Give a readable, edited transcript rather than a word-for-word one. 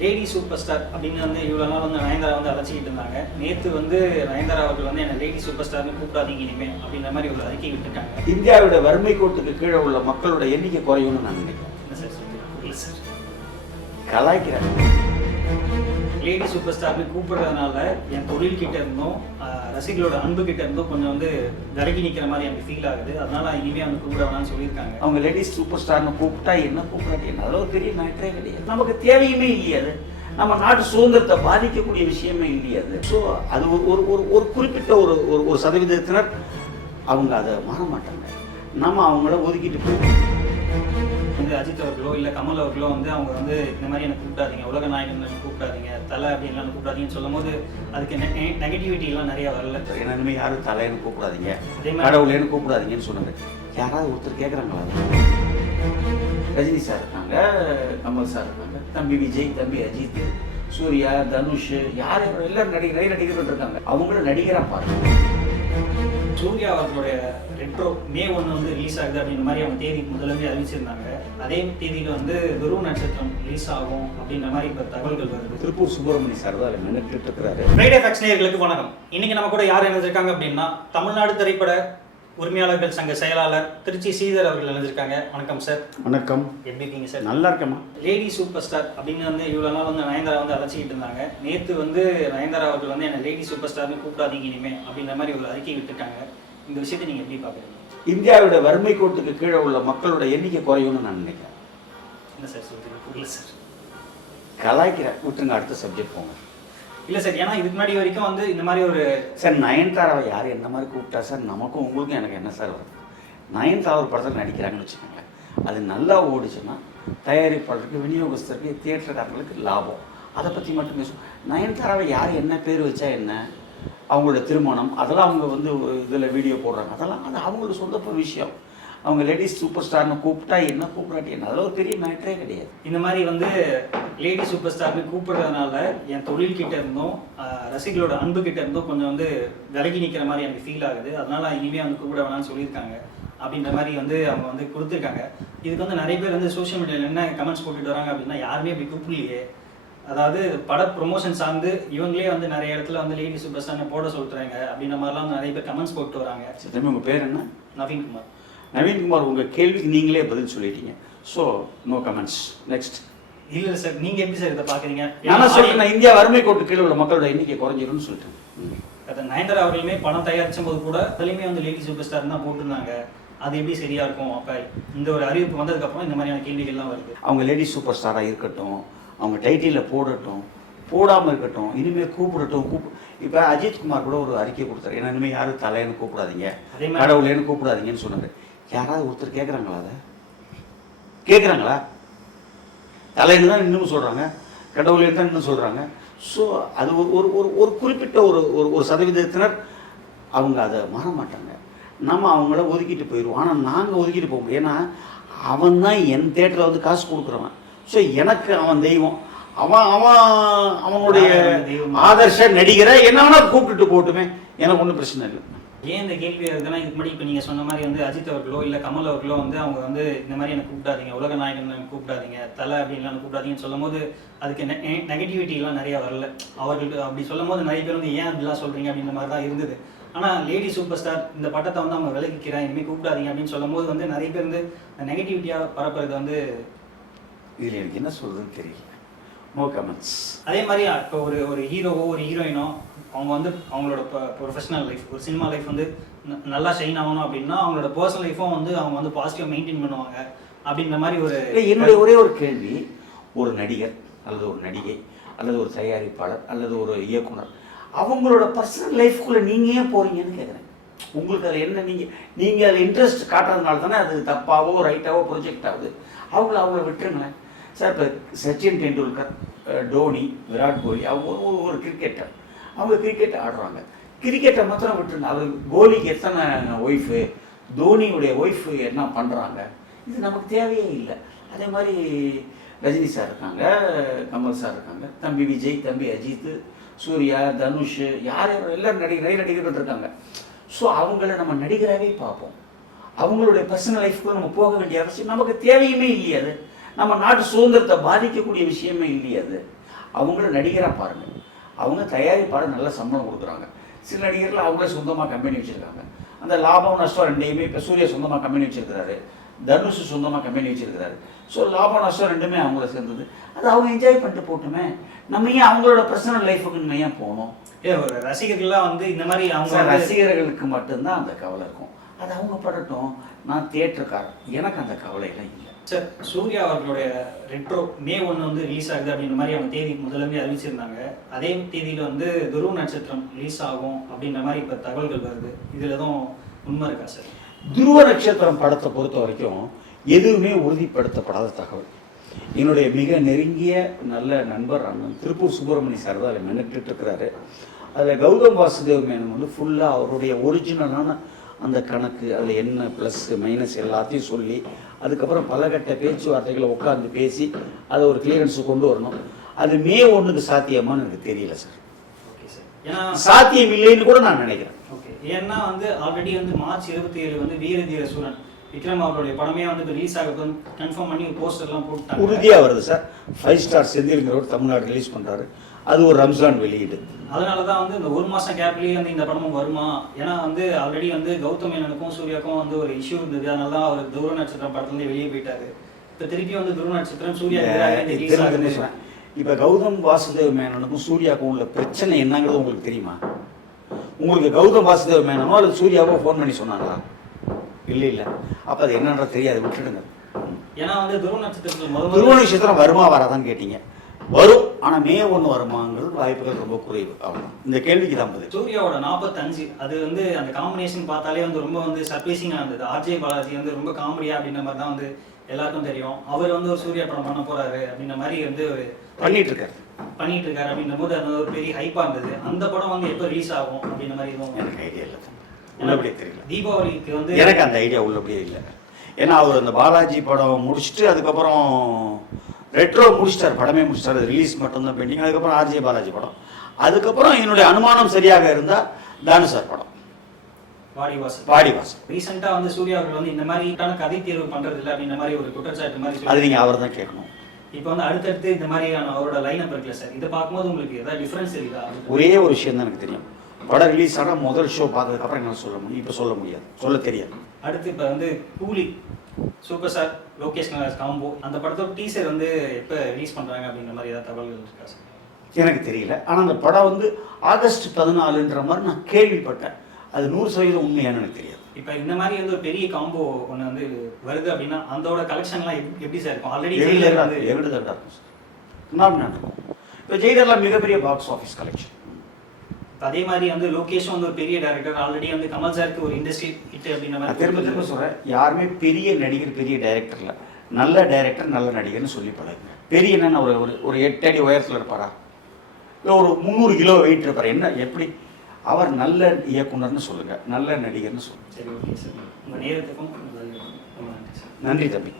Lady super star அப்படின்னு வந்து இவ்வளோ நாள் வந்து நயன்தாரா வந்து அழைச்சிக்கிட்டு இருந்தாங்க. நேற்று வந்து நயன்தாரா அவர்கள் வந்து என்ன லேடி சூப்பர் ஸ்டார்னு கூப்பிடாதீங்க இனிமே அப்படின்ற மாதிரி ஒரு அறிக்கை விட்டுருக்காங்க. இந்தியாவோட வறுமை கோட்டுக்கு கீழே உள்ள மக்களோட எண்ணிக்கை குறையும்னு நான் நினைக்கிறேன். என்ன சார் சொல்றீங்க? இல்லை சார், கலாய்க்கிறேன். லேடி சூப்பர் ஸ்டார்னு கூப்பிடுறதுனால என் தொழில் கிட்ட இருந்தும் ரசிகர்களோட அன்பு கிட்ட இருந்தும் கொஞ்சம் வந்து விலகி நிற்கிற மாதிரி எனக்கு ஃபீல் ஆகுது. அதனால இனிமே வந்து கூப்பிட வேணாம்னு சொல்லியிருக்காங்க. அவங்க லேடிஸ் சூப்பர் ஸ்டார்னு கூப்பிட்டா என்ன கூப்பிடாட்டி என்ன, அதெல்லாம் ஒரு பெரிய மேட்டரே கிடையாது. நமக்கு தேவையுமே இல்லையாது. நம்ம நாட்டு சுதந்திரத்தை பாதிக்கக்கூடிய விஷயமே இல்லையாது. ஸோ அது ஒரு ஒரு ஒரு குறிப்பிட்ட ஒரு ஒரு சதவீதத்தினர் அவங்க அதை மாற மாட்டாங்க. நம்ம அவங்கள ஒதுக்கிட்டு போயிடுவோம். வந்து அஜித் அவர்களோ இல்லை கமல் அவர்களோ வந்து அவங்க வந்து இந்த மாதிரி எனக்கு கூப்பிடாதீங்க, உலக நாயகன் கூப்பிடாதீங்க, தலை அப்படின்லாம் கூப்பிடாதீங்கன்னு சொல்லும் போது அதுக்கு நெகட்டிவிட்டிலாம் நிறைய வரல. என்னமே யாரும் தலைன்னு கூப்பிடாதீங்க, கடவுளேன்னு கூப்பிடாதீங்கன்னு சொன்னாங்க. யாராவது ஒருத்தர் கேட்குறாங்களா? ரஜினி சார் இருக்காங்க, கமல் சார் இருக்காங்க, தம்பி விஜய், தம்பி அஜித், சூர்யா, தனுஷ், யார் எல்லாரும் நிறைய நடிகர்கள் இருக்காங்க. அவங்களும் நடிகராக பாருங்க. சூர்யா அவர்களுடைய ரெட்ரோ மே 1 வந்து ரிலீஸ் ஆகுது அப்படின்ற மாதிரி அவங்க தேதி முதல்ல அறிவிச்சிருந்தாங்க. அதே தேதியில் வந்து துருவ நட்சத்திரம் ரிலீஸ் ஆகும் அப்படின்ற மாதிரி இப்போ தகவல்கள் வருது. திருப்பூர் சுப்பிரமணிய சார் தான் நின்றுட்டு இருக்கிறாரு. ஃப்ரைடே ஃபேக்ஸ் நேயர்களுக்கு வணக்கம். இன்னைக்கு நம்ம கூட யார் இணைஞ்சிருக்காங்க அப்படின்னா தமிழ்நாடு திரைப்பட உரிமையாளர்கள் சங்க செயலாளர் திருச்சி ஸ்ரீதர் அவர்கள் இணைஞ்சிருக்காங்க. வணக்கம் சார். வணக்கம். எப்படி இருக்கீங்க சார்? நல்லா இருக்கேம்மா. லேடி சூப்பர் ஸ்டார் அப்படின்னு வந்து இவ்வளோ நாள் வந்து நயன்தாரா வந்து அழைச்சிக்கிட்டு இருந்தாங்க. நேற்று வந்து நயன்தாரா அவர்கள் வந்து என்ன லேடி சூப்பர் ஸ்டார்னு கூப்பிடாதீங்க இனிமே அப்படின்ற மாதிரி ஒரு அறிக்கை விட்டுருக்காங்க. இந்த விஷயத்தை நீங்கள் எப்படி பார்க்குறீங்க? இந்தியாவோட வறுமை கோட்டுக்கு கீழே உள்ள மக்களோட எண்ணிக்கை குறையும்னு நான் நினைக்கிறேன். என்ன சார் சொல்றீங்க? இல்லை சார், கலாய்க்கிறேன். விட்டுருங்க, அடுத்த சப்ஜெக்ட் போங்க. இல்லை சார், ஏன்னா இதுக்கு முன்னாடி வரைக்கும் வந்து இந்த மாதிரி ஒரு சார் நயன்தாராவை யார் என்ன மாதிரி கூப்பிட்டா சார் நமக்கும் உங்களுக்கும் எனக்கு என்ன சார் வரும்? நயன்தாரா ஒரு படத்தில் நடிக்கிறாங்கன்னு வச்சுக்கோங்களேன், அது நல்லா ஓடிச்சுன்னா தயாரிப்பாளருக்கு, விநியோகஸ்தருக்கு, தியேட்டர்காரங்களுக்கு லாபம். அதை பற்றி மட்டும் பேசுவோம். நயன்தாராவை யார் என்ன பேர் வச்சா என்ன, அவங்களோட திருமணம் அதெல்லாம் அவங்க வந்து இதில் வீடியோ போடுறாங்க, அதெல்லாம் அது அவங்களோட சொந்த விஷயம். அவங்க லேடிஸ் சூப்பர் ஸ்டார்னு கூப்பிட்டா என்ன கூப்பிடாட்டி என்ன, அதெல்லாம் ஒரு பெரிய மேட்டரே கிடையாது. இந்த மாதிரி வந்து லேடி சூப்பர் ஸ்டார்னு கூப்பிடுறதுனால என் தொழில் கிட்ட இருந்தும் ரசிகர்களோட அன்பு கிட்ட இருந்தும் கொஞ்சம் வந்து விலகி நிற்கிற மாதிரி எனக்கு ஃபீல் ஆகுது. அதனால இனிமே வந்து கூப்பிட வேணாம்னு சொல்லியிருக்காங்க அப்படின்ற மாதிரி வந்து அவங்க வந்து கொடுத்துருக்காங்க. இதுக்கு வந்து நிறைய பேர் வந்து சோஷியல் மீடியாவில் என்ன கமெண்ட்ஸ் போட்டுட்டு வராங்க அப்படின்னா, யாருமே அப்படி கூப்பிடலையே, அதாவது பட ப்ரொமோஷன் சார்ந்து இவங்களே வந்து நிறைய இடத்துல வந்து லேடி சூப்பர் ஸ்டார்னு போட சொல்கிறாங்க அப்படின்ற மாதிரிலாம் நிறைய பேர் கமெண்ட்ஸ் போட்டு வராங்க. சரி, உங்கள் பேர் என்ன? நவீன்குமார். நவீன்குமார், உங்கள் கேள்விக்கு நீங்களே பதில் சொல்லிட்டீங்க. So no comments. நெக்ஸ்ட். இல்லை சார், நீங்கள் எப்படி சார் இதை பார்க்குறீங்க? நான் சொல்கிறேன், இந்தியா வறுமை கோட்டு கீழே உள்ள மக்களோட எண்ணிக்கை குறைஞ்சிரும்னு சொல்லிட்டேன். அது நயன்தாரா அவர்களுமே படம் தயாரிச்சும் போது கூட அதுலேயுமே வந்து லேடி சூப்பர் ஸ்டார் தான் போட்டிருந்தாங்க. அது எப்படி சரியா இருக்கும்? அப்போ இந்த ஒரு அறிவிப்பு வந்ததுக்கப்புறம் இந்த மாதிரியான கேள்விகள்லாம் வருது. அவங்க லேடி சூப்பர் ஸ்டாராக இருக்கட்டும், அவங்க டைட்டிலில் போடட்டும், போடாமல் இருக்கட்டும், இனிமேல் கூப்பிடட்டும். இப்போ அஜித்குமார் கூட ஒரு அறிக்கை கொடுத்தாரு, ஏன்னா இனிமேல் யாரும் தலைன்னு கூப்பிடாதீங்க, கடவுளேன்னு கூப்பிடாதீங்கன்னு சொன்னார். யாராவது ஒருத்தர் கேட்குறாங்களா? அதை கேட்குறாங்களா? தலைன்னு தான் இன்னும் சொல்கிறாங்க, கடவுளேன்னு தான் இன்னும் சொல்கிறாங்க. ஸோ அது ஒரு ஒரு ஒரு குறிப்பிட்ட ஒரு ஒரு சதவீதத்தினர் அவங்க அதை மாற மாட்டாங்க. நம்ம அவங்கள ஒதுக்கிட்டு போயிடுவோம். ஆனால் நாங்கள் ஒதுக்கிட்டு போக முடியும். ஏன்னா அவன் தான் என் தேட்டரில் வந்து காசு கொடுக்குறவன். ஸோ எனக்கு அவன் தெய்வம். அவனுடைய ஆதர்ஷ நடிகரை என்ன வேணா கூப்பிட்டுட்டு போட்டுமே, எனக்கு ஒன்றும் பிரச்சனை இல்லை. ஏன் இந்த கேள்வி இருக்குன்னா, இதுக்கு முன்னாடி இப்போ நீங்கள் சொன்ன மாதிரி வந்து அஜித் அவர்களோ இல்லை கமல் அவர்களோ வந்து அவங்க வந்து இந்த மாதிரி எனக்கு கூப்பிடாதீங்க, உலக நாயகன் கூப்பிடாதீங்க, தலை அப்படின்லாம் கூப்பிடாதீங்கன்னு சொல்லும் போது அதுக்கு நெகட்டிவிட்டிலாம் நிறைய வரல. அவர்களுக்கு அப்படி சொல்லும் போது நிறைய பேர் வந்து ஏன் அப்படிலாம் சொல்கிறீங்க அப்படின்ற மாதிரி தான் இருந்தது. ஆனால் லேடி சூப்பர் ஸ்டார் இந்த பட்டத்தை வந்து அவங்க விலகிக்கிறேன், இனிமேல் கூப்பிடாதீங்க அப்படின்னு சொல்லும் போது வந்து நிறைய பேர் வந்து நெகட்டிவிட்டியாக பரப்புறது வந்து இதில் எனக்கு என்ன சொல்கிறதுன்னு தெரியல. No comments. அதே மாதிரி இப்போ ஒரு ஹீரோவோ ஒரு ஹீரோயினோ அவங்க வந்து அவங்களோட ப்ரொஃபஷனல் லைஃப், ஒரு சினிமா லைஃப் வந்து நல்லா ஷைன் ஆகணும் அப்படின்னா அவங்களோட பர்சனல் லைஃப்பும் வந்து அவங்க வந்து பாசிட்டிவாக மெயின்டைன் பண்ணுவாங்க அப்படின்ற மாதிரி ஒரு என்னுடைய ஒரே ஒரு கேள்வி, ஒரு நடிகர் அல்லது ஒரு நடிகை அல்லது ஒரு தயாரிப்பாளர் அல்லது ஒரு இயக்குனர் அவங்களோட பர்சனல் லைஃப்குள்ளே நீங்கள் ஏன் போகிறீங்கன்னு கேட்குறேன். உங்களுக்கு அதில் என்ன, நீங்கள் அதில் இன்ட்ரெஸ்ட் காட்டுறதுனால தானே அது தப்பாவோ ரைட்டாவோ ப்ரொஜெக்ட் ஆகுது. அவங்கள விட்டுருங்களேன் சார். இப்போ சச்சின் டெண்டுல்கர், டோனி, விராட் கோலி அவங்க ஒரு கிரிக்கெட்டர், அவங்க கிரிக்கெட் ஆடுறாங்க. கிரிக்கெட்டை மாத்திரம் விட்டுருங்க. அவர் கோலிக்கு எத்தனை ஒய்ஃபு, தோனியுடைய ஒய்ஃபு என்ன பண்ணுறாங்க, இது நமக்கு தேவையே இல்லை. அதே மாதிரி ரஜினி சார் இருக்காங்க, கமல் சார் இருக்காங்க, தம்பி விஜய், தம்பி அஜித், சூர்யா, தனுஷ், யார் எல்லாரும் நிறைய நடிகர்கள் இருக்காங்க. ஸோ அவங்கள நம்ம நடிகராகவே பார்ப்போம். அவங்களுடைய பர்சனல் லைஃப்குள்ள நம்ம போக வேண்டிய அவசியம் நமக்கு தேவையுமே இல்லையாது. நம்ம நாட்டு சுதந்திரத்தை பாதிக்கக்கூடிய விஷயமே இல்லையாது. அவங்கள நடிகராக பாருங்கள். அவங்க தயாரிப்பாளர் நல்ல சம்பளம் கொடுக்குறாங்க. சில நடிகர்கள் அவங்களே சொந்தமாக கம்பெனி வச்சுருக்காங்க. அந்த லாபம் நஷ்டம் ரெண்டையுமே இப்போ சூர்யா சொந்தமாக கம்பெனி வச்சுருக்கிறாரு, தனுஷ் சொந்தமாக கம்பெனி வச்சுருக்கிறாரு. ஸோ லாபம் நஷ்டம் ரெண்டுமே அவங்கள சேர்ந்தது. அது அவங்க என்ஜாய் பண்ணிட்டு போட்டுமே. நம்ம ஏன் அவங்களோட பர்சனல் லைஃபுக்கு நம்ம ஏன் போகணும்? ஒரு ரசிகர்கள்லாம் வந்து இந்த மாதிரி அவங்க ரசிகர்களுக்கு மட்டும்தான் அந்த கவலை இருக்கும். அது அவங்க படட்டும். நான் தியேட்டருக்காரன், எனக்கு அந்த கவலையெல்லாம் இல்லை. சார், சூர்யா அவர்களுடைய ரெட்ரோ மே 1 வந்து ரிலீஸ் ஆகுது அப்படின்ற மாதிரி அவங்க தேதி முதல்ல அறிவிச்சிருந்தாங்க. அதே தேதியில் வந்து துருவ நட்சத்திரம் ரிலீஸ் ஆகும் அப்படின்ற மாதிரி இப்போ தகவல்கள் வருது. இதில் எதுவும் உண்மை இருக்கா சார்? துருவ நட்சத்திரம் படத்தை பொறுத்த வரைக்கும் எதுவுமே உறுதிப்படுத்தப்படாத தகவல். என்னுடைய மிக நெருங்கிய நல்ல நண்பர் அண்ணன் திருப்பூர் சுப்பிரமணிய சார் தான் அதில் மெனக்கிட்டு இருக்கிறாரு. அதில் கௌதம் வாசுதேவ் மேனன் வந்து ஃபுல்லாக அவருடைய ஒரிஜினலான அந்த கணக்கு, அதில் என்ன ப்ளஸ் மைனஸ் எல்லாத்தையும் சொல்லி அதுக்கப்புறம் பலகட்ட பேச்சுவார்த்தைகளை உட்காந்து பேசி அதை ஒரு கிளியரன்ஸு கொண்டு வரணும். அது மே 1க்கு சாத்தியமானு எனக்கு தெரியல சார். Okay sir. ஏன்னா சாத்தியம் இல்லைன்னு கூட நான் நினைக்கிறேன். ஓகே, ஏன்னா வந்து ஆல்ரெடி வந்து மார்ச் 27 வந்து வீர தீர சூரன் விக்ரம் அவருடைய படமே வந்து ரிலீஸ் ஆகுது கன்ஃபார்ம் பண்ணி ஒரு போஸ்டர்லாம் போட்டாங்க. உறுதியாக வருது சார். 5 ஸ்டார் செந்தில்ங்கிறவர் தமிழ்நாடு ரிலீஸ் பண்ணுறாரு. அது ஒரு ரம்ஜான் வெளியீடு. அதனால தான் வந்து இந்த ஒரு மாதம் கேப்லேயே வந்து இந்த படமும் வருமா? ஏன்னா வந்து ஆல்ரெடி வந்து கௌதம் மேனனுக்கும் சூர்யாவுக்கும் வந்து ஒரு இஷ்யூ இருந்தது. அதனால தான் அவர் துருவ நட்சத்திரம் படத்துலேருந்து வெளியே போயிட்டாரு. இப்போ திருப்பி வந்து துருவ நட்சத்திரம் சூர்யா ரிலீஸ் ஆகுது. இப்போ கௌதம் வாசுதேவ் மேனனுக்கும் சூர்யாவுக்கும் உள்ள பிரச்சனை என்னங்கிறது உங்களுக்கு தெரியுமா? உங்களுக்கு கௌதம் வாசுதேவ் மேனனோ அல்லது சூர்யாவோ ஃபோன் பண்ணி சொன்னாங்களா? இல்லை. அப்போ அது என்னன்றது தெரியாது, விட்டுடுங்க. ஏன்னா வந்து துருவ நட்சத்திரத்தில் துருவ நட்சத்திரம் வருமா வராதான்னு கேட்டீங்க. வரும், ஆனால் மே 1 வருமாங்கிறது வாய்ப்புகள் ரொம்ப குறைவு. அவ்வளோ இந்த கேள்விக்கு தான் பதில். சூர்யாவோட 45 அது வந்து அந்த காம்பினேஷன் பார்த்தாலே வந்து ரொம்ப வந்து சர்ப்ரைசிங்காக இருந்தது. ஆர்ஜே பாலாஜி வந்து ரொம்ப காமெடியா அப்படின்ற மாதிரி தான் வந்து எல்லாருக்கும் தெரியும். அவர் வந்து ஒரு சூர்யா படம் பண்ண போறாரு அப்படின்ற மாதிரி வந்து ஒரு பண்ணிட்டு இருக்காரு அப்படின்ற போது அது ஒரு பெரிய ஹைப்பா இருந்தது. அந்த படம் வந்து எப்போ ரிலீஸ் ஆகும் அப்படின்ற மாதிரி எதுவும் எனக்கு ஐடியா இல்லை, உள்ளபடியே தெரியல. தீபாவளிக்கு வந்து எனக்கு அந்த ஐடியா உள்ளபடியே இல்லை. ஏன்னா அவர் அந்த பாலாஜி படம் முடிச்சுட்டு அதுக்கப்புறம் ரெட்ரோ முடிச்சிட்டார், படமே முடிச்சிட்டார். அது ரிலீஸ் மட்டும்தான் பெண்டிங். அதுக்கப்புறம் ஆர்ஜே பாலாஜி படம். அதுக்கப்புறம் என்னுடைய அனுமானம் சரியாக இருந்தால் தானு சார் படம் வாடிவாசல். ரீசெண்டா வந்து சூர்யா அவர்கள் வந்து இந்த மாதிரியான கதை தேர்வு பண்றது இல்லை அப்படின்ற மாதிரி ஒரு குற்றச்சாட்டு மாதிரி அது நீங்கள் அவர் தான் கேட்கணும். இப்போ வந்து அடுத்தடுத்து இந்த மாதிரியான அவரோட லைனப் இருக்குல்ல சார், இதை பார்க்கும்போது உங்களுக்கு ஏதாவது டிஃபரன்ஸ் இருக்கா? ஒரே ஒரு விஷயம் தான் எனக்கு தெரியும். படம் ரிலீஸ் ஆனால் முதல் ஷோ பார்த்ததுக்கப்புறம் என்ன சொல்ல முடியும்? இப்போ சொல்ல முடியாது, சொல்ல தெரியாது. அடுத்து இப்போ வந்து கூலி super star Lokesh Kanagaraj combo அந்த படத்தோட டீசர் வந்து எப்போ ரிலீஸ் பண்ணுறாங்க அப்படின்ற மாதிரி ஏதாவது தகவல்கள் இருக்கா சார்? எனக்கு தெரியல. ஆனால் அந்த படம் வந்து ஆகஸ்ட் 14ன்ற மாதிரி நான் கேள்விப்பட்டேன். அது 100% உண்மையானு எனக்கு தெரியாது. இப்போ இந்த மாதிரி வந்து ஒரு பெரிய காம்போ ஒன்று வந்து வருது அப்படின்னா அதோட கலெக்ஷன்லாம் எப்படி சார் இருக்கும்? ஆல்ரெடி எவ்வளோ இருக்கும். இப்போ ஜெயிலர்லாம் மிகப்பெரிய பாக்ஸ் ஆஃபீஸ் கலெக்ஷன். அதே மாதிரி வந்து லோகேஷும் வந்து ஒரு பெரிய டைரக்டர். ஆல்ரெடி வந்து கமல் சாருக்கு ஒரு இண்டஸ்ட்ரி ஹிட் அப்படின்ற மாதிரி திரும்ப சொல்கிறேன். யாருமே பெரிய நடிகர் பெரிய டைரக்டர்ல நல்ல டைரக்டர் நல்ல நடிகர்னு சொல்லி பழகுங்க. பெரிய என்னன்னா ஒரு 8 அடி உயரத்தில் இருப்பாரா, இல்லை ஒரு 300 கிலோ வெயிட் இருப்பார், என்ன எப்படி? அவர் நல்ல இயக்குனர்னு சொல்லுங்க, நல்ல நடிகர்னு சொல்லுங்க. சரி, ஓகே சார். உங்கள் நேரத்துக்கும் நன்றி தம்பி.